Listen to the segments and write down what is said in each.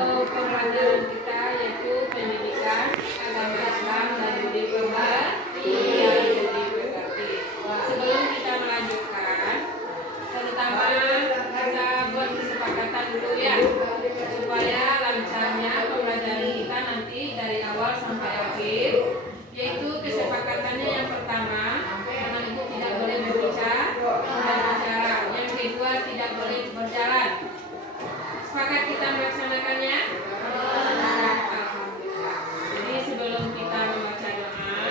pembelajaran kita yaitu pendidikan agama Islam dan budi pekerti. Sebelum kita melanjutkan, pertama kita buat kesepakatan dulu ya, supaya lancarnya pembelajaran kita nanti dari awal sampai akhir. Yaitu kesepakatannya yang pertama, anak ibu tidak boleh berbicara dan bicara. Yang kedua, tidak boleh berjalan. Sepakat kita melaksanakannya? Jadi sebelum kita membaca doa,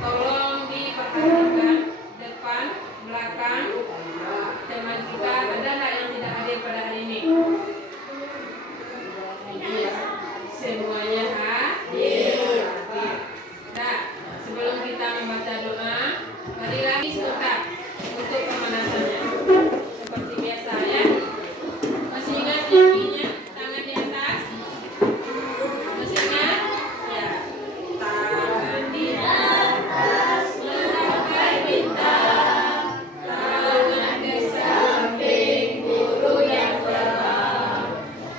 tolong diperhatikan depan, belakang teman kita ada nggak yang tidak hadir pada hari ini? Semuanya hadir. Nah, sebelum kita membaca doa, mari lagi sebentar untuk pemanasannya. Seperti biasa ya. Masih ingat nyanyinya? Tangan di atas. Masih ingat? Ya. Tangan di atas, menggapai bintang. Tangan ke samping, guru yang terbang.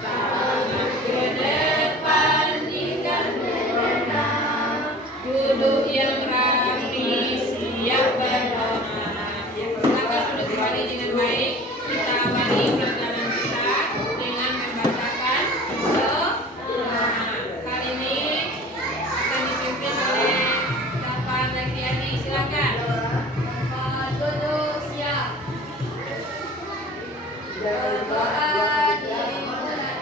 Tangan ke depan, ikan berenang. Duduk yang rapi, siap berdoa. Ya, silakan duduk kembali dengan baik. Kita awali pelajaran kita dengan membacakan doa. Kali ini akan dipimpin oleh Bapak Zaki Adi. Silakan. Bapak duduk siap. Berdoa dimulai.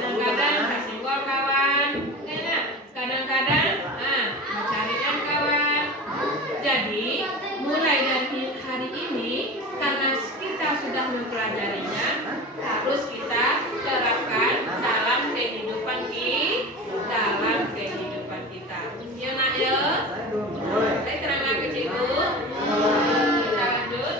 Kadang-kadang kesenggol kawan, enak. Kadang-kadang, mencarikan kawan. Jadi, mulai dari hari ini, karena kita sudah mempelajarinya, harus kita terapkan dalam kehidupan kita. Ya nak ya? Saya terangkan ke cikgu. Kita lanjut.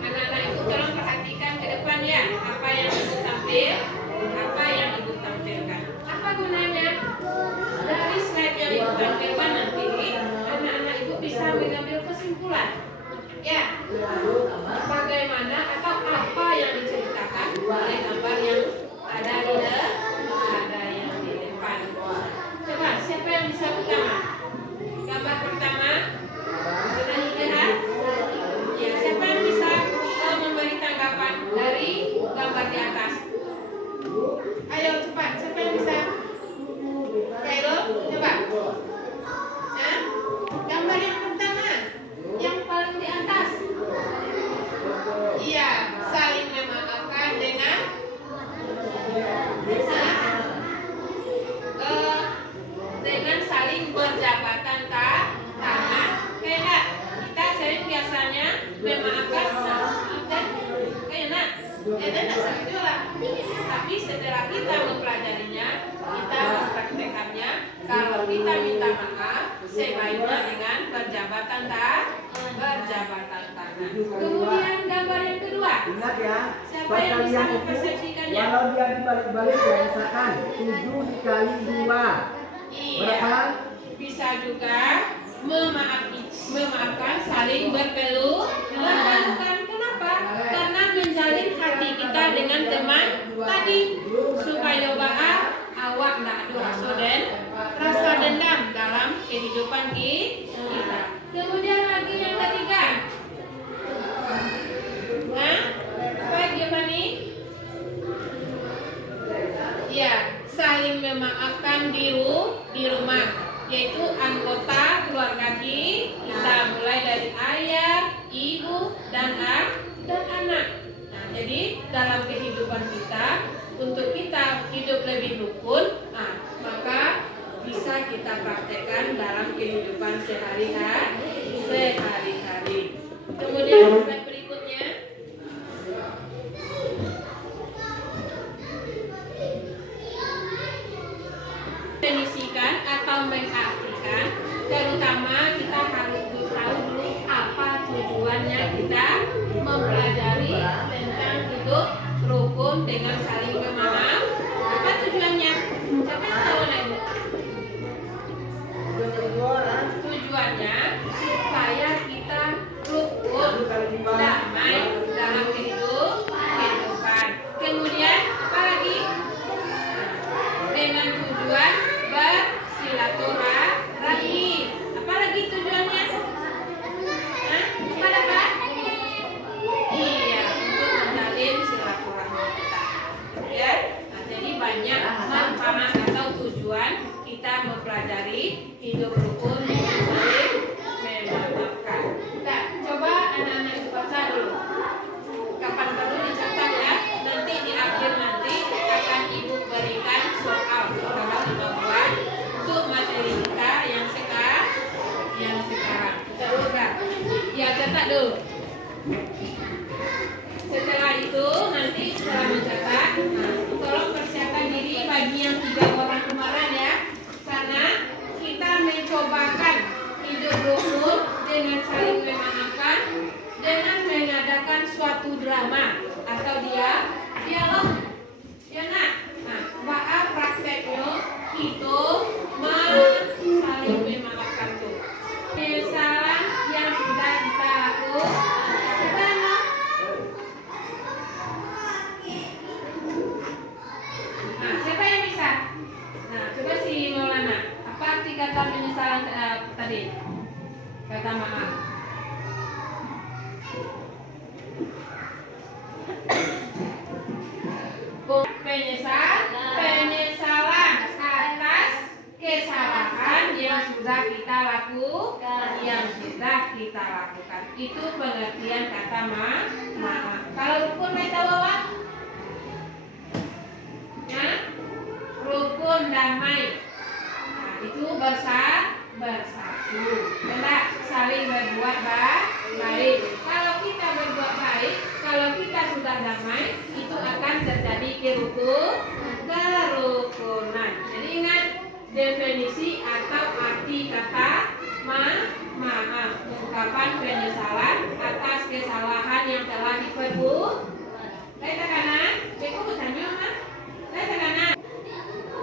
Anak-anak itu tolong perhatikan ke depan ya. Apa yang ibu tampil, apa yang ibu tampilkan. Apa gunanya? Dari slide yang ibu tampilkan nanti, anak-anak ibu bisa mengambil kesimpulan. Ya, bagaimana atau apa yang diceritakan oleh gambar yang ada di depan. Coba siapa yang bisa pertama? Gambar pertama sudah dilihat. Ya, siapa yang bisa memberi tanggapan dari gambar di atas? Ayo cepat, siapa yang bisa? Kairo, coba. Gambar yang pertama, yang paling di atas. Iya, saling memaafkan dengan saling berjabatan tangan. Kayak kita sering biasanya memaafkan dan enak. Tidak sering juga. Tapi setelah kita mempelajarinya, kita mempraktekannya. Kalau kita minta maaf, sebaiknya dengan berjabatan tangan. Kemudian gambar yang kedua. Ingat ya, Siapa yang bisa mempersepsikannya? Kalau dia dibalik-balik ya, misalkan 7 dikali 2. Berapa? Bisa juga memaafkan, saling berpelukan. Kenapa? Karena menjalin hati kita dengan teman tadi supaya awak tidak ada rasa dendam dalam kehidupan kita. Kemudian lagi yang ketiga. Apa Giovanni? Ya, saling memaafkan di rumah, yaitu anggota keluarga kita, mulai dari ayah, ibu, dan anak. Nah, jadi dalam kehidupan kita, untuk kita hidup lebih rukun, maka bisa kita praktekkan dalam kehidupan sehari-hari. Kemudian slide berikutnya. Definisikan atau mengartikan, terutama kita harus tahu dulu apa tujuannya kita mempelajari tentang hidup rukun dengan saling memaafkan. Apa tujuannya? Siapa yang tahu lagi? Tujuannya supaya kita rukun, damai dalam kehidupan. Kemudian apa lagi? Dengan tujuan bersilaturahmi. Apa lagi tujuannya? Apa dapat? Iya, untuk menjalin silaturahmi kita. Ya, jadi banyak manfaat atau tujuan kita mempelajari hidup rukun dengan saling memaafkan. Nah, coba anak-anak baca dulu. Kapan perlu dicatat ya? Nanti di akhir nanti akan ibu berikan soal selama 5 bulan untuk materi kita yang sekarang. Sudah. Ya, catat dulu. Setelah itu nanti setelah mencatat, tolong persiapkan diri bagi yang 3 orang kemarin ya. Karena kita mencobakan hidup rukun dengan saling memaafkan, dengan mengadakan suatu drama atau dialog. Ya nak. Nah, prakteknya itu saling memaafkan tuh. Kesalahan yang sudah kita lakukan. Nah, siapa yang bisa? Nah, coba si Maulana. Apa arti kata penyesalan tadi? Kata maaf. Penyesalan atas kesalahan yang sudah kita lakukan. yang sudah kita lakukan. Itu pengertian kata maaf. Kalau rukun mai tahu apa? Ya, rukun damai. Nah, itu bersatu. Benar, saling berbuat baik. Kalau kita berbuat baik, kalau kita sudah damai, itu akan terjadi kerukunan. Jadi ingat definisi atau arti kata maaf, ungkapan penyesalan atas kesalahan yang telah diperbuat. Lihat kanan, beku bertanya mah. Lihat kanan.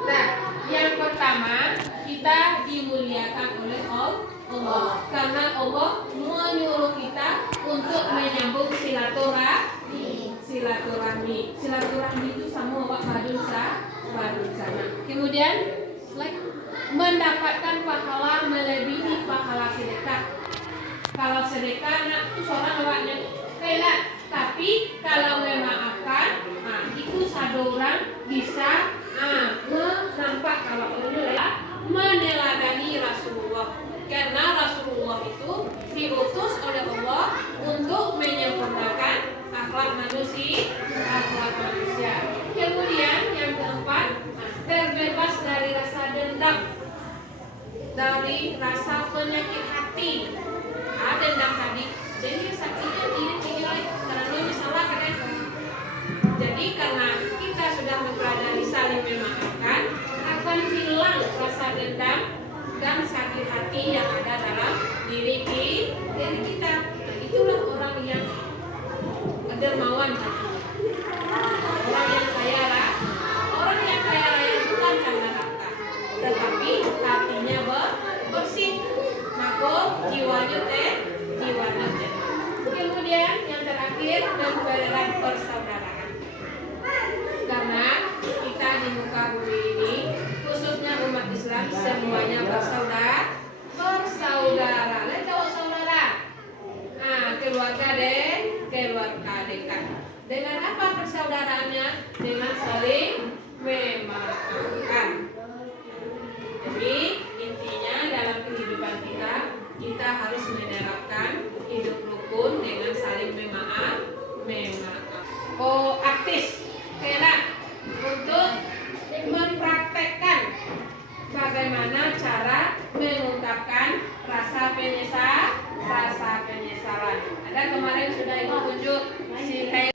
Nah, yang pertama kita dimuliakan oleh Allah karena Allah menyuruh kita untuk menyambung silaturahmi. Silaturahmi itu sama wak madunsa. Kemudian mendapatkan pahala melebihi pahala sedekah. Kalau sedekah nak itu seorang awaknya rela, tapi kalau memaafkan, itu satu orang bisa nampak kalau ini meneladani Rasulullah. Karena Rasulullah itu diutus oleh Allah untuk menyempurnakan akhlak manusia. Kemudian yang keempat, terbebas dari rasa dendam, dari rasa penyakit hati. Dendam tadi, jadi sakitnya diri karena lu salah kan? Jadi karena kita sudah mempelajari saling memaafkan, akan hilang rasa dendam dan sakit hati yang ada dalam diri kita. Nah, itulah orang yang dermawan. Orang yang kaya raya bukan karena harta, tetapi hatinya bersih. Maka jiwanya teh. Kemudian yang terakhir, mempererat persaudaraan. Karena kita di muka bumi ini, khususnya umat Islam, semuanya bersaudara. Lihat tahu saudara? Keluarga dekat. Dengan apa persaudaraannya? Dengan saling memaafkan. Jadi intinya dalam kehidupan kita harus menerapkan hidup rukun dengan saling memaaf. Aktif untuk mempraktekkan bagaimana cara mengungkapkan rasa penyesalan. Ada kemarin sudah ibu tunjuk si Teh.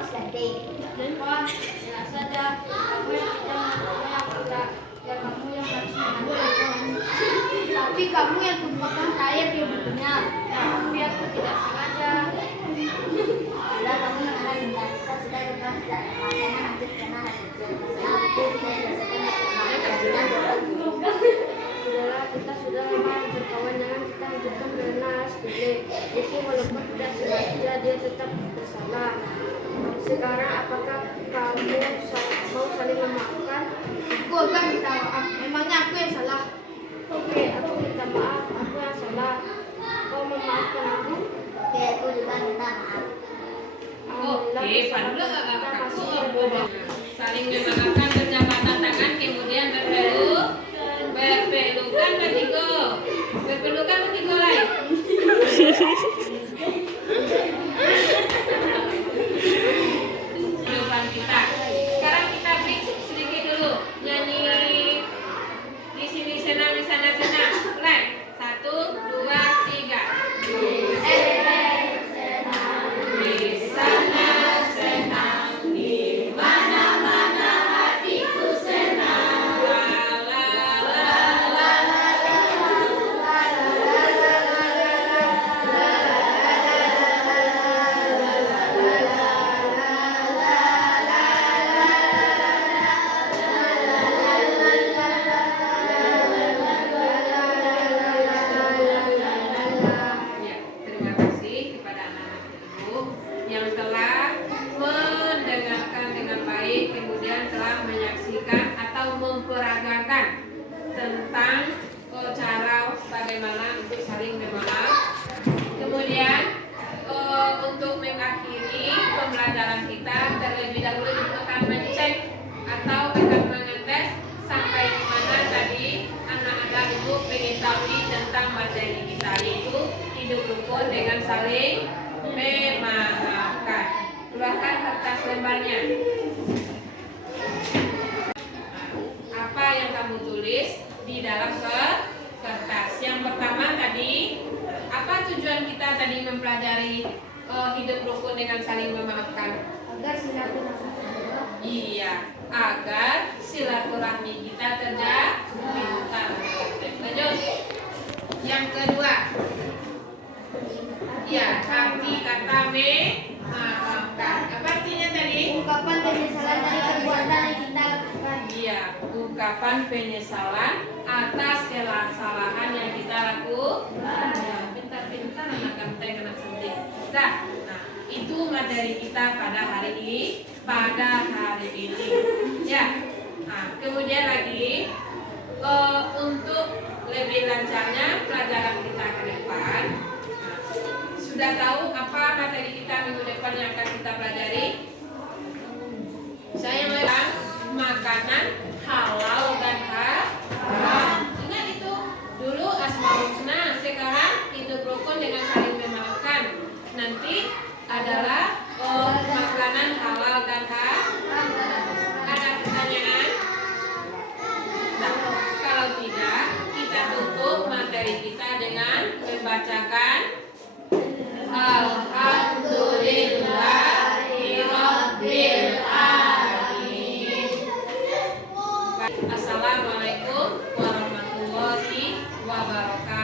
Jelas saja kamu yang tidak mengatakan ya kamu yang harus mengatakan. Tapi kamu yang tumpahkan air di bukunya. Tapi aku tidak sengaja. Sudah kamu yang ada kita sudah lepas dari makanya nanti kena Sudahlah, kita sudah lama berkawan, jangan kita hidupkan benar sepele. Yesus walaupun tidak sengaja dia tetap bersalah. Sekarang apakah kamu mau saling memaafkan? Aku akan minta maaf. Memangnya aku yang salah? Oke, aku minta maaf. Aku yang salah. Kau memaafkan aku? Oke, aku juga minta maaf. Oke, padahal kakak saling memaafkan, berjabatan tangan, kemudian berpelukan ketiga lain. Kehidupan kita. Sekarang kita break sedikit dulu, nyanyi di sini senang, di sana senang. Mulai 1, 2, 3. Pembelajaran kita terlebih dahulu akan mengecek atau akan mengetes sampai di mana tadi anak-anak ibu mengetahui tentang materi kita. saling memaafkan. Keluarkan kertas lembarnya. Apa yang kamu tulis di dalam kertas? Yang pertama tadi, apa tujuan kita tadi mempelajari hidup rukun dengan saling memaafkan? Agar silaturahmi. Iya, agar silaturahmi kita terjaga. Lanjut. Yang kedua, ya, arti kata memaafkan. Apa artinya tadi? Ungkapan penyesalan dari perbuatan yang kita lakukan. Iya, ungkapan penyesalan atas kesalahan yang kita lakukan. Ya, pintar-pintar anak ganteng, anak cantik. Nah, itu materi kita pada hari ini. Ya, kemudian lagi untuk lebih lancarnya pelajaran kita ke depan. Sudah tahu apa materi kita minggu depan yang akan kita pelajari? Saya bilang makanan halal dan haram. Ingat itu. Dulu Asmaul Husna, sekarang hidup rukun dengan saling memaafkan. Nanti adalah makanan halal dan haram. Ada pertanyaan? Nah, kalau tidak, kita tutup materi kita dengan membacakan Alhamdulillahirabbil alamin. Assalamualaikum warahmatullahi wabarakatuh.